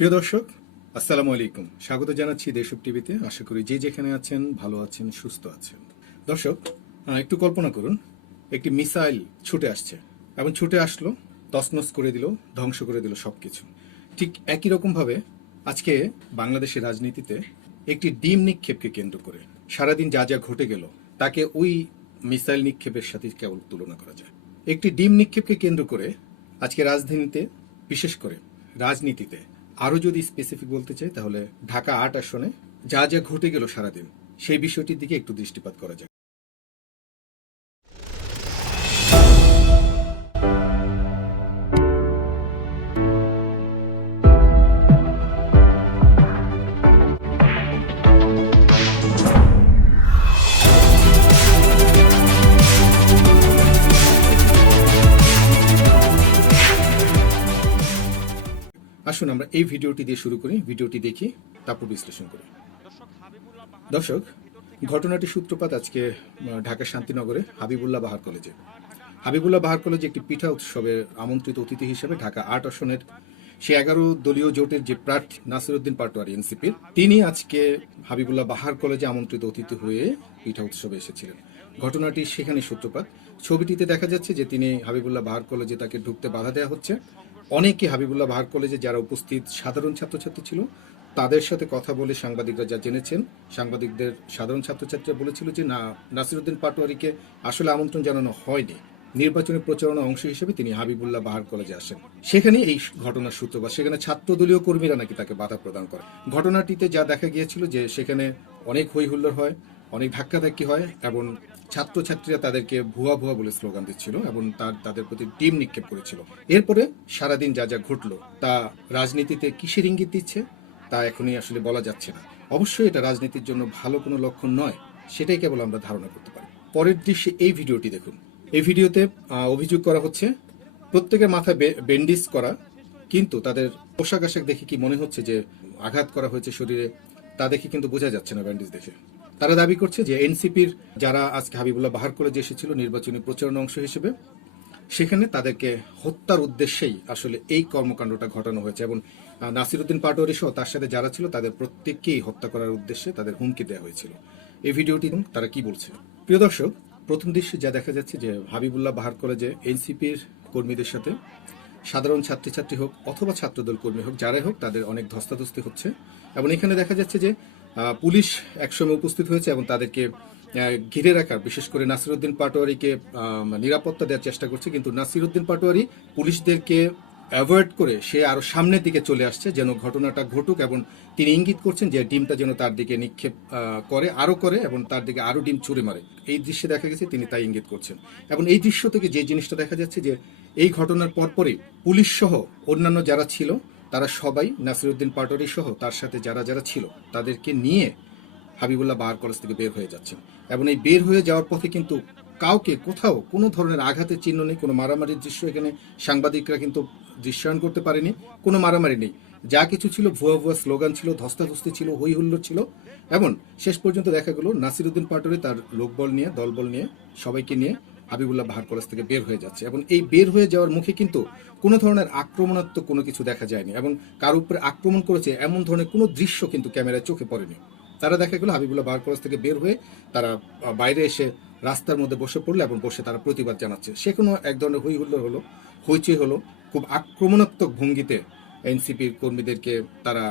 প্রিয় দর্শক, আসসালামু আলাইকুম। স্বাগত জানাচ্ছি দেশব টিভিতে। আশা করি যে যেখানে আছেন ভালো আছেন, সুস্থ আছেন। দর্শক, একটু কল্পনা করুন, একটি মিসাইল ছুটে আসছে এবং ছুটে আসলো, তছনছ করে দিল, ধ্বংস করে দিল সবকিছু। ঠিক একই রকমভাবে আজকে বাংলাদেশের রাজনীতিতে একটি ডিম নিক্ষেপকে কেন্দ্র করে সারাদিন যা যা ঘটে গেল তাকে ওই মিসাইল নিক্ষেপের সাথে কেবল তুলনা করা যায়। একটি ডিম নিক্ষেপকে কেন্দ্র করে আজকে রাজধানীতে, বিশেষ করে রাজনীতিতে আরও যদি স্পেসিফিক বলতে চাই তাহলে ঢাকা ৮ আসনে যা যা ঘটে গেল সারাদিন, সেই বিষয়টির দিকে একটু দৃষ্টিপাত করা যায়। আসুন আমরা এই ভিডিওটি দিয়ে শুরু করি, ভিডিওটি দেখি, তারপর বিশ্লেষণ করি। দর্শক, ঘটনাটির সূত্রপাত আজকে ঢাকা শান্তিনগরে হাবিবুল্লাহ বাহার কলেজে। হাবিবুল্লাহ বাহার কলেজে একটি পিঠা উৎসবের আমন্ত্রিত অতিথি হিসেবে ঢাকা ৮ আসনের সে 11 দলীয় জোটের যে প্রার্থী নাসিরউদ্দিন পাটোয়ারি এনসিপির, তিনি আজকে হাবিবুল্লাহ বাহার কলেজে আমন্ত্রিত অতিথি হয়ে পিঠা উৎসবে এসেছিলেন। ঘটনাটি সেখানে সূত্রপাত। ছবিটিতে দেখা যাচ্ছে যে তিনি হাবিবুল্লাহ বাহার কলেজে, তাকে ঢুকতে বাধা দেওয়া হচ্ছে। অনেকে হাবিবুল্লাহ বাহার কলেজে যারা উপস্থিত সাধারণ ছাত্রছাত্রী ছিল তাদের সাথে কথা বলে সাংবাদিকরা যা জেনেছেন, সাংবাদিকদের সাধারণ ছাত্রছাত্রীরা বলেছিল যে না, নাসিরউদ্দিন পাটোয়ারিকে আসলে আমন্ত্রণ জানানো হয়নি, নির্বাচনী প্রচারণার অংশ হিসেবে তিনি হাবিবুল্লাহ বাহার কলেজে আসেন। সেখানে এই ঘটনার সূত্রপাত। সেখানে ছাত্রদলীয় কর্মীরা নাকি তাকে বাধা প্রদান করে। ঘটনাটিতে যা দেখা গিয়েছিল যে সেখানে অনেক হই হুল্লোড় হয়, অনেক ধাক্কাধাক্কি হয় এবং ছাত্রছাত্রীরা তাদেরকে ভুয়া ভুয়া বলে স্লোগান দিচ্ছিল এবং তাদের প্রতি ডিম নিক্ষেপ করেছিল। এরপরে সারাদিন যা যা ঘটলো তা রাজনীতিতে কিসের ইঙ্গিত দিচ্ছে তা এখনই আসলে বলা যাচ্ছে না। অবশ্যই এটা রাজনীতির জন্য ভালো কোনো লক্ষণ নয়, সেটাই কেবল আমরা ধারণা করতে পারি। পরের দৃশ্যে এই ভিডিওটি দেখুন। এই ভিডিওতে অভিযোগ করা হচ্ছে প্রত্যেকের মাথায় ব্যান্ডেজ করা, কিন্তু তাদের পোশাক আশাক দেখে কি মনে হচ্ছে যে আঘাত করা হয়েছে শরীরে, তা দেখে কিন্তু বোঝা যাচ্ছে না ব্যান্ডেজ দেখে। তারা দাবি করছে যে এনসিপির যারা আজকে হাবিবুল্লাহ বাহার কলেজে এসেছিল নির্বাচনী প্রচারণা অংশ হিসেবে, সেখানে তাদেরকে হত্যার উদ্দেশ্যেই আসলে এই কর্মকাণ্ডটা ঘটানো হয়েছে এবং নাসিরউদ্দিন পাটোয়ারি সহ তার সাথে যারা ছিল তাদের প্রত্যেককেই হত্যা করার উদ্দেশ্যে তাদের হুমকি দেওয়া হয়েছিল। এই ভিডিওটি তারা কি বলছে। প্রিয় দর্শক, প্রথম দৃশ্যে যা দেখা যাচ্ছে যে হাবিবুল্লাহ বাহার কলেজে এনসিপির কর্মীদের সাথে সাধারণ ছাত্রছাত্রী হোক অথবা ছাত্রদল কর্মী হোক, যারাই হোক, তাদের অনেক ধস্তাধস্তি হচ্ছে এবং এখানে দেখা যাচ্ছে যে পুলিশ একসময় উপস্থিত হয়েছে এবং তাদেরকে ঘিরে রাখার, বিশেষ করে নাসিরউদ্দিন পাটোয়ারিকে নিরাপত্তা দেওয়ার চেষ্টা করছে, কিন্তু নাসিরউদ্দিন পাটোয়ারি পুলিশদেরকে অ্যাভয়েড করে সে আরো সামনের দিকে চলে আসছে যেন ঘটনাটা ঘটুক এবং তিনি ইঙ্গিত করছেন যে ডিমটা যেন তার দিকে নিক্ষেপ করে এবং তার দিকে আরো ডিম ছুড়ে মারে। এই দৃশ্যে দেখা গেছে তিনি তাই ইঙ্গিত করছেন এবং এই দৃশ্য থেকে যে জিনিসটা দেখা যাচ্ছে যে এই ঘটনার পরপরই পুলিশ সহ অন্যান্য যারা ছিল তারা সবাই নাসিরউদ্দিন পাটোয়ারি সহ তার সাথে যারা যারা ছিল তাদেরকে নিয়ে হাবিবুল্লাহ বাহার কলেজ থেকে বের হয়ে যাচ্ছেন এবং এই বের হয়ে যাওয়ার পথে কিন্তু কাউকে কোথাও কোনো ধরনের আঘাতের চিহ্ন নেই, কোনো মারামারির দৃশ্য এখানে সাংবাদিকরা কিন্তু দৃশ্যায়ন করতে পারেনি। কোনো মারামারি নেই, যা কিছু ছিল ভুয়া ভুয়া স্লোগান ছিল, ধস্তাধস্তি ছিল, হই হুল্লোড় ছিল এবং শেষ পর্যন্ত দেখা গেল নাসিরউদ্দিন পাটোয়ারি তার লোকবল নিয়ে, দলবল নিয়ে, সবাইকে নিয়ে হাবিবুল্লাহ বাহার কলেজ থেকে বের হয়ে যাচ্ছে এবং এই বের হয়ে যাওয়ার মুখে কিন্তু কোনো ধরনের আক্রমণাত্মক কোনো কিছু দেখা যায়নি এবং কার উপরে আক্রমণ করেছে এমন ধরনের কোনো দৃশ্য কিন্তু ক্যামেরায় চোখে পড়েনি। তারা দেখা গেল হাবিবুল্লাহ বাহার কলেজ থেকে বের হয়ে তারা বাইরে এসে রাস্তার মধ্যে বসে পড়লো এবং বসে তারা প্রতিবাদ জানাচ্ছে। সে কোনো এক ধরনের হই হুল্লোড় হলো, হইচই হলো, খুব আক্রমণাত্মক ভঙ্গিতে এনসিপির কর্মীদেরকে তারা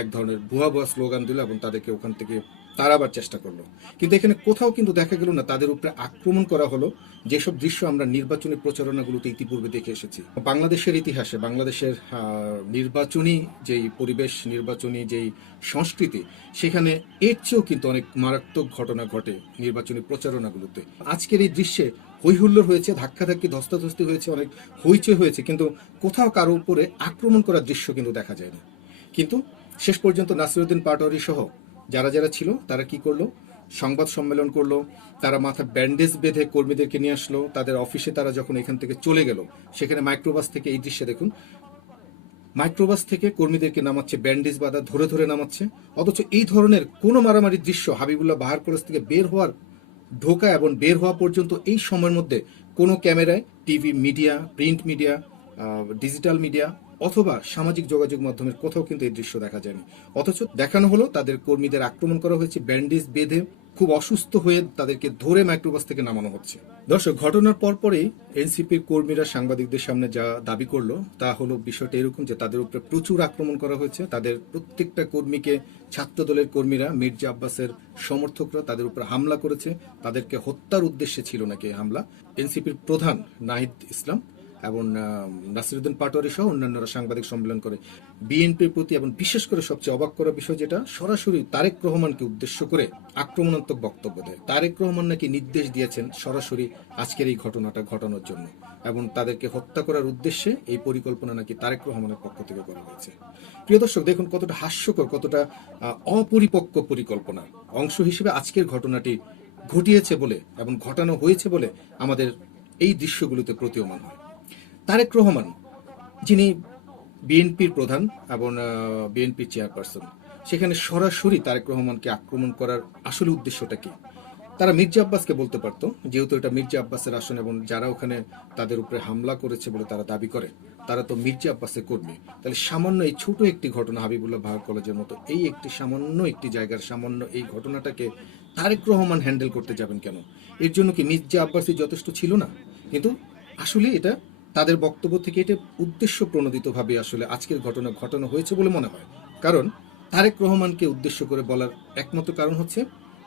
এক ধরনের ভুয়া ভুয়া স্লোগান দিল এবং তাদেরকে ওখান থেকে তাড়াবার চেষ্টা করলো। কিন্তু এখানে কোথাও কিন্তু দেখা গেল না তাদের উপরে আক্রমণ করা হলো, যেসব দৃশ্য আমরা নির্বাচনী প্রচারণাগুলোতে ইতিপূর্বে দেখে এসেছি। বাংলাদেশের ইতিহাসে বাংলাদেশের নির্বাচনী যেই পরিবেশ, নির্বাচনী যেই সংস্কৃতি, সেখানে এর চেয়েও কিন্তু অনেক মারাত্মক ঘটনা ঘটে নির্বাচনী প্রচারণাগুলোতে। আজকের এই দৃশ্যে হই হুল্লোড় হয়েছে, ধাক্কাধাক্কি, ধস্তাধস্তি হয়েছে, অনেক হইচই হয়েছে, কিন্তু কোথাও কারো উপরে আক্রমণ করার দৃশ্য কিন্তু দেখা যায় না। কিন্তু শেষ পর্যন্ত নাসিরউদ্দিন পাটোয়ারি সহ যারা যারা ছিল তারা কি করলো, সংবাদ সম্মেলন করলো, তারা মাথা ব্যান্ডেজ বেঁধে কর্মীদেরকে নিয়ে আসলো তাদের অফিসে। তারা যখন এখান থেকে চলে গেল, সেখানে মাইক্রোবাস থেকে, এই দৃশ্যে দেখুন, মাইক্রোবাস থেকে কর্মীদেরকে নামাচ্ছে, ব্যান্ডেজ বাঁধা, ধরে ধরে নামাচ্ছে। অথচ এই ধরনের কোনো মারামারির দৃশ্য হাবিবুল্লাহ বাহার কলেজ থেকে বের হওয়ার, ঢোকা এবং বের হওয়া পর্যন্ত এই সময়ের মধ্যে কোনো ক্যামেরায়, TV media, print media, digital media অথবা সামাজিক যোগাযোগ মাধ্যমের কোথাও কিন্তু এই দৃশ্য দেখা যায়নি। অথচ দেখানো হলো তাদের কর্মীদের আক্রমণ করা হয়েছে, ব্যান্ডেজ বেঁধে খুব অসুস্থ হয়ে তাদেরকে ধরে মাইক্রোবাস থেকে নামানো হচ্ছে। দর্শক, ঘটনার পরপরই এনসিপির কর্মীরা সাংবাদিকদের সামনে যা দাবি করলো তা হলো বিষয়টা এরকম যে তাদের উপরে প্রচুর আক্রমণ করা হয়েছে। তাদের প্রত্যেকটা কর্মীকে ছাত্রদলের কর্মীরা, মির্জা আব্বাসের সমর্থকরা তাদের উপর হামলা করেছে। তাদেরকে হত্যার উদ্দেশ্যে ছিল নাকি এই হামলা। এনসিপির প্রধান নাহিদ ইসলাম এবং নাসিরুদ্দিন পাটোয়ারি সহ অন্যান্যরা সাংবাদিক সম্মেলন করে বিএনপির প্রতি, এবং বিশেষ করে সবচেয়ে অবাক করা বিষয় যেটা, সরাসরি তারেক রহমানকে উদ্দেশ্য করে আক্রমণাত্মক বক্তব্য দেয়। তারেক রহমান নাকি নির্দেশ দিয়েছেন সরাসরি আজকের এই ঘটনাটা ঘটানোর জন্য, এবং তাদেরকে হত্যা করার উদ্দেশ্যে এই পরিকল্পনা নাকি তারেক রহমানের পক্ষ থেকে করা হয়েছে। প্রিয় দর্শক, দেখুন কতটা হাস্যকর, কতটা অপরিপক্ক পরিকল্পনা অংশ হিসেবে আজকের ঘটনাটি ঘটিয়েছে বলে এবং ঘটানো হয়েছে বলে আমাদের এই দৃশ্যগুলোতে প্রতীয়মান হয়। তারেক রহমান, যিনি বিএনপির প্রধান এবং বিএনপির চেয়ারপারসন, সেখানে সরাসরি তারেক রহমানকে আক্রমণ করার আসলে উদ্দেশ্যটা কি? তারা মির্জা আব্বাসকে বলতে পারতো, যেহেতু এটা মির্জা আব্বাসের আসন এবং যারা ওখানে তাদের উপরে হামলা করেছে বলে তারা দাবি করে তারা তো মির্জা আব্বাসের কর্মী। তাহলে সামান্য এই ছোট একটি ঘটনা, হাবিবুল্লাহ বাহার কলেজের মতো এই একটি সামান্য একটি জায়গার সামান্য এই ঘটনাটাকে তারেক রহমান হ্যান্ডেল করতে যাবেন কেন? এর জন্য কি মির্জা আব্বাসই যথেষ্ট ছিল না? কিন্তু আসলে এটা তাদের বক্তব্য থেকে এটা উদ্দেশ্য প্রণোদিতভাবে আসলে আজকের ঘটনা ঘটানো হয়েছে বলে মনে হয়। কারণ তারেক রহমানকে উদ্দেশ্য করে বলার একমাত্র কারণ হচ্ছে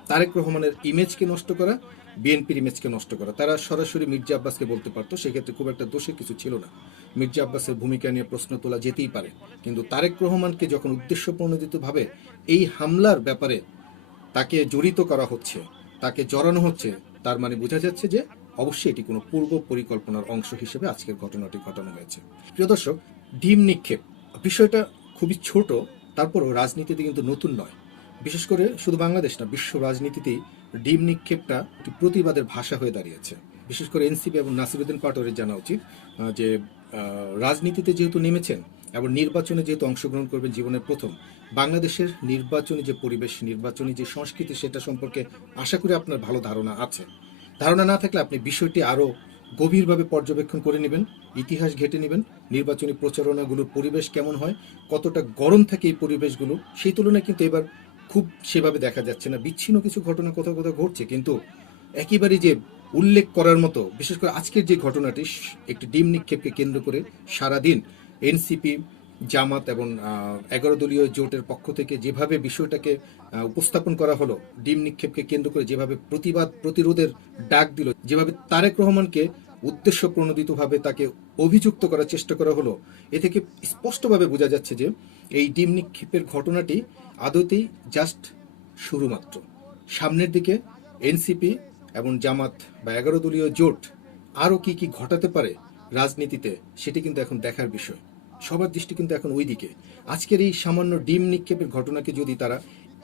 তারেক রহমানের ইমেজকে নষ্ট করা, বিএনপির ইমেজকে নষ্ট করা। তারা সরাসরি মির্জা আব্বাসকে বলতে পারতো, সেক্ষেত্রে খুব একটা দোষের কিছু ছিল না। মির্জা আব্বাসের ভূমিকা নিয়ে প্রশ্ন তোলা যেতেই পারে, কিন্তু তারেক রহমানকে যখন উদ্দেশ্য প্রণোদিতভাবে এই হামলার ব্যাপারে তাকে জড়িত করা হচ্ছে, তাকে জড়ানো হচ্ছে, তার মানে বোঝা যাচ্ছে যে অবশ্যই এটি কোনো পূর্ব পরিকল্পনার অংশ হিসেবে আজকের ঘটনাটি ঘটানো হয়েছে। প্রিয় দর্শক, ডিম নিক্ষেপ বিষয়টা খুবই ছোট, তারপরও রাজনীতিতে কিন্তু নতুন নয়। বিশেষ করে শুধু বাংলাদেশ না, বিশ্ব রাজনীতিতেই ডিম নিক্ষেপটা একটি প্রতিবাদের ভাষা হয়ে দাঁড়িয়েছে। বিশেষ করে এনসিপি এবং নাসিরুদ্দিন পাটোয়ারির জানা উচিত যে রাজনীতিতে যেহেতু নেমেছেন এবং নির্বাচনে যেহেতু অংশগ্রহণ করবেন জীবনের প্রথম, বাংলাদেশের নির্বাচনী যে পরিবেশ, নির্বাচনী যে সংস্কৃতি, সেটা সম্পর্কে আশা করি আপনার ভালো ধারণা আছে। ধারণা না থাকলে আপনি বিষয়টি আরও গভীরভাবে পর্যবেক্ষণ করে নেবেন, ইতিহাস ঘেঁটে নেবেন, নির্বাচনী প্রচারণাগুলোর পরিবেশ কেমন হয়, কতটা গরম থাকে এই পরিবেশগুলো, সেই তুলনায় কিন্তু এবার খুব সেভাবে দেখা যাচ্ছে না। বিচ্ছিন্ন কিছু ঘটনা কোথাও কোথাও ঘটছে, কিন্তু একেবারে যে উল্লেখ করার মতো, বিশেষ করে আজকের যে ঘটনাটি, একটি ডিম নিক্ষেপকে কেন্দ্র করে সারাদিন এনসিপি, জামাত এবং 11 দলীয় জোটের পক্ষ থেকে যেভাবে বিষয়টাকে উপস্থাপন করা হলো, ডিম নিক্ষেপকে কেন্দ্র করে যেভাবে প্রতিবাদ প্রতিরোধের ডাক দিল, যেভাবে তারেক রহমানকে উদ্দেশ্য প্রণোদিতভাবে তাকে অভিযুক্ত করার চেষ্টা করা হলো, এ থেকে স্পষ্টভাবে বোঝা যাচ্ছে যে এই ডিম নিক্ষেপের ঘটনাটি আদতেই জাস্ট শুরু মাত্র। সামনের দিকে এনসিপি এবং জামাত বা 11 দলীয় জোট আরও কি কি ঘটাতে পারে রাজনীতিতে, সেটি কিন্তু এখন দেখার বিষয়। সবার দৃষ্টি কিন্তু এখন ওই দিকে। আজকের এই সামান্য ডিম নিক্ষেপের ঘটনাকে যদি তারা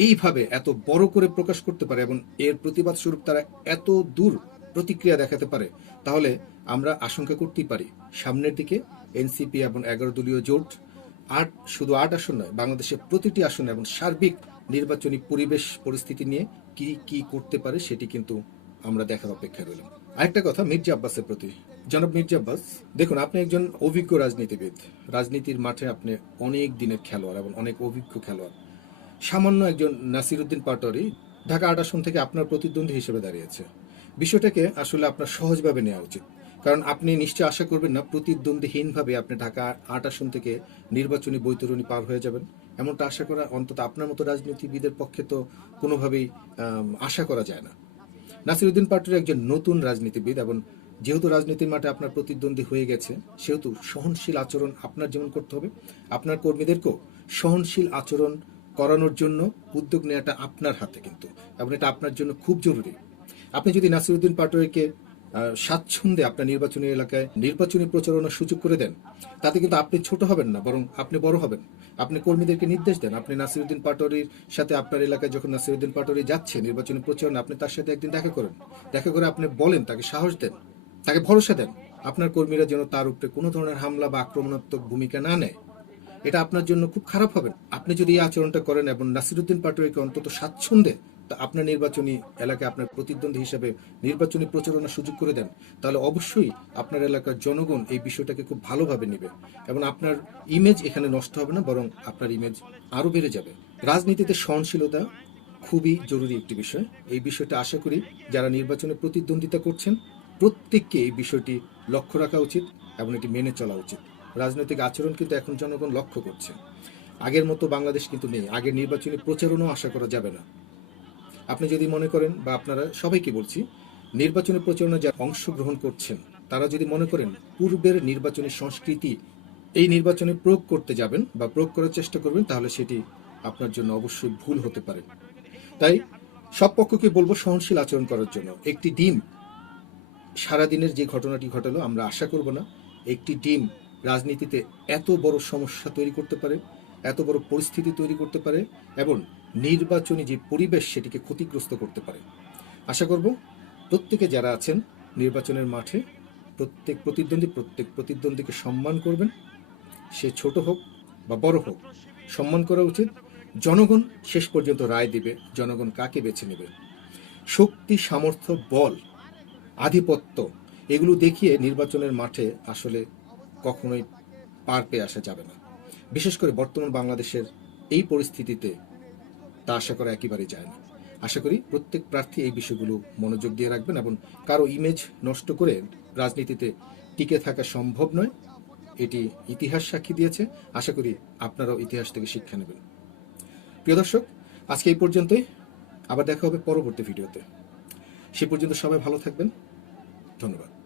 এইভাবে এত বড় করে প্রকাশ করতে পারে এবং এর প্রতিবাদ স্বরূপ তারা এত দূর প্রতিক্রিয়া দেখাতে পারে, তাহলে আমরা আশঙ্কা করতেই পারি সামনের দিকে এনসিপি এবং 11 দলীয় জোট শুধু 8 আসন নয়, বাংলাদেশের প্রতিটি আসনে এবং সার্বিক নির্বাচনী পরিবেশ পরিস্থিতি নিয়ে কি কি করতে পারে সেটি কিন্তু আমরা দেখার অপেক্ষায় রইলাম। আরেকটা কথা মির্জা আব্বাসের প্রতি, জনাব মির্জা আব্বাস, দেখুন আপনি একজন অভিজ্ঞ রাজনীতিবিদ, রাজনীতির মাঠে আপনি অনেক দিনের খেলোয়াড় এবং অনেক অভিজ্ঞ খেলোয়াড়। সামান্য একজন নাসিরুদ্দিন পাটোয়ারি ঢাকা 8 আসন থেকে আপনার প্রতিদ্বন্দ্বী হিসেবে দাঁড়িয়েছে। বিষয়টাকে আসলে আপনার সহজভাবে নেওয়া উচিত, কারণ আপনি নিশ্চয় আশা করবেন না প্রতিদ্বন্দ্বীহীনভাবে আপনি ঢাকা 8 আসন থেকে নির্বাচনী বৈতরণী পার হয়ে যাবেন। এমনটা আশা করা অন্তত আপনার মতো রাজনীতিবিদের পক্ষে তো কোনোভাবেই আশা করা যায় না। নাসিরুদ্দিন পাটোয়ারি একজন নতুন রাজনীতিবিদ এবং যেহেতু রাজনীতির মাঠে আপনার প্রতিদ্বন্দ্বী হয়ে গেছে, সেহেতু সহনশীল আচরণ আপনার যেমন করতে হবে, আপনার কর্মীদেরকেও সহনশীল আচরণ করানোর জন্য উদ্যোগ নেওয়াটা আপনার হাতে কিন্তু, এবং এটা আপনার জন্য খুব জরুরি। আপনি যদি নাসিরুদ্দিন পাটোয়ারিকে স্বাচ্ছন্দ্যে আপনার নির্বাচনী এলাকায় নির্বাচনী প্রচারণার সুযোগ করে দেন, তাতে কিন্তু আপনি ছোট হবেন না, বরং আপনি বড় হবেন। আপনি কর্মীদেরকে নির্দেশ দেন, আপনি নাসিরুদ্দিন পাটোয়ারির সাথে আপনার এলাকায় যখন নাসিরুদ্দিন পাটোয়ারি যাচ্ছে নির্বাচনী প্রচারণা, আপনি তার সাথে একদিন দেখা করেন, দেখা করে আপনি বলেন, তাকে সাহস দেন, তাকে ভরসা দেন, আপনার কর্মীরা যেন তার উপরে কোনো ধরনের হামলা বা আক্রমণাত্মক ভূমিকা না নেয়। এটা আপনার জন্য খুব খারাপ হবে আপনি যদি এই আচরণটা করেন এবং নাসিরুদ্দিন পাটোয়ারিকে অন্তত স্বাচ্ছন্দ্যে তা আপনার নির্বাচনী এলাকায় আপনার প্রতিদ্বন্দ্বী হিসাবে নির্বাচনী প্রচারণার সুযোগ করে দেন, তাহলে অবশ্যই আপনার এলাকার জনগণ এই বিষয়টাকে খুব ভালোভাবে নেবে এবং আপনার ইমেজ এখানে নষ্ট হবে না, বরং আপনার ইমেজ আরও বেড়ে যাবে। রাজনীতিতে সহনশীলতা খুবই জরুরি একটি বিষয়। এই বিষয়টা আশা করি যারা নির্বাচনে প্রতিদ্বন্দ্বিতা করছেন প্রত্যেককে এই বিষয়টি লক্ষ্য রাখা উচিত এবং এটি মেনে চলা উচিত। রাজনৈতিক আচরণ কিন্তু এখন জনগণ লক্ষ্য করছে। আগের মতো বাংলাদেশ কিন্তু নেই। আগের নির্বাচনী প্রচারণাও আশা করা যাবে না। আপনি যদি মনে করেন, বা আপনারা সবাইকে বলছি, নির্বাচনী প্রচারণা যারা অংশগ্রহণ করছেন তারা যদি মনে করেন পূর্বের নির্বাচনী সংস্কৃতি এই নির্বাচনে প্রয়োগ করতে যাবেন বা প্রয়োগ করার চেষ্টা করবেন, তাহলে সেটি আপনার জন্য অবশ্যই ভুল হতে পারে। তাই সব পক্ষকে বলবো সহনশীল আচরণ করার জন্য। একটি ডিম সারাদিনের যে ঘটনাটি ঘটালো, আমরা আশা করব না একটি ডিম রাজনীতিতে এত বড় সমস্যা তৈরি করতে পারে, এত বড় পরিস্থিতি তৈরি করতে পারে এবং নির্বাচনী যে পরিবেশ সেটিকে ক্ষতিগ্রস্ত করতে পারে। আশা করব প্রত্যেকে যারা আছেন নির্বাচনের মাঠে প্রত্যেক প্রতিদ্বন্দ্বীকে সম্মান করবেন। সে ছোট হোক বা বড় হোক, সম্মান করা উচিত। জনগণ শেষ পর্যন্ত রায় দিবে জনগণ কাকে বেছে নেবে। শক্তি, সামর্থ্য, বল, আধিপত্য এগুলো দেখিয়ে নির্বাচনের মাঠে আসলে কখনোই পার পেয়ে আসা যাবে না। বিশেষ করে বর্তমান বাংলাদেশের এই পরিস্থিতিতে তা আশা করা একেবারেই যায় না। আশা করি প্রত্যেক প্রার্থী এই বিষয়গুলো মনোযোগ দিয়ে রাখবেন এবং কারো ইমেজ নষ্ট করে রাজনীতিতে টিকে থাকা সম্ভব নয়। এটি ইতিহাস সাক্ষী দিয়েছে। আশা করি আপনারাও ইতিহাস থেকে শিক্ষা নেবেন। প্রিয় দর্শক, আজকে এই পর্যন্তই। আবার দেখা হবে পরবর্তী ভিডিওতে। সে পর্যন্ত সবাই ভালো থাকবেন। ধন্যবাদ।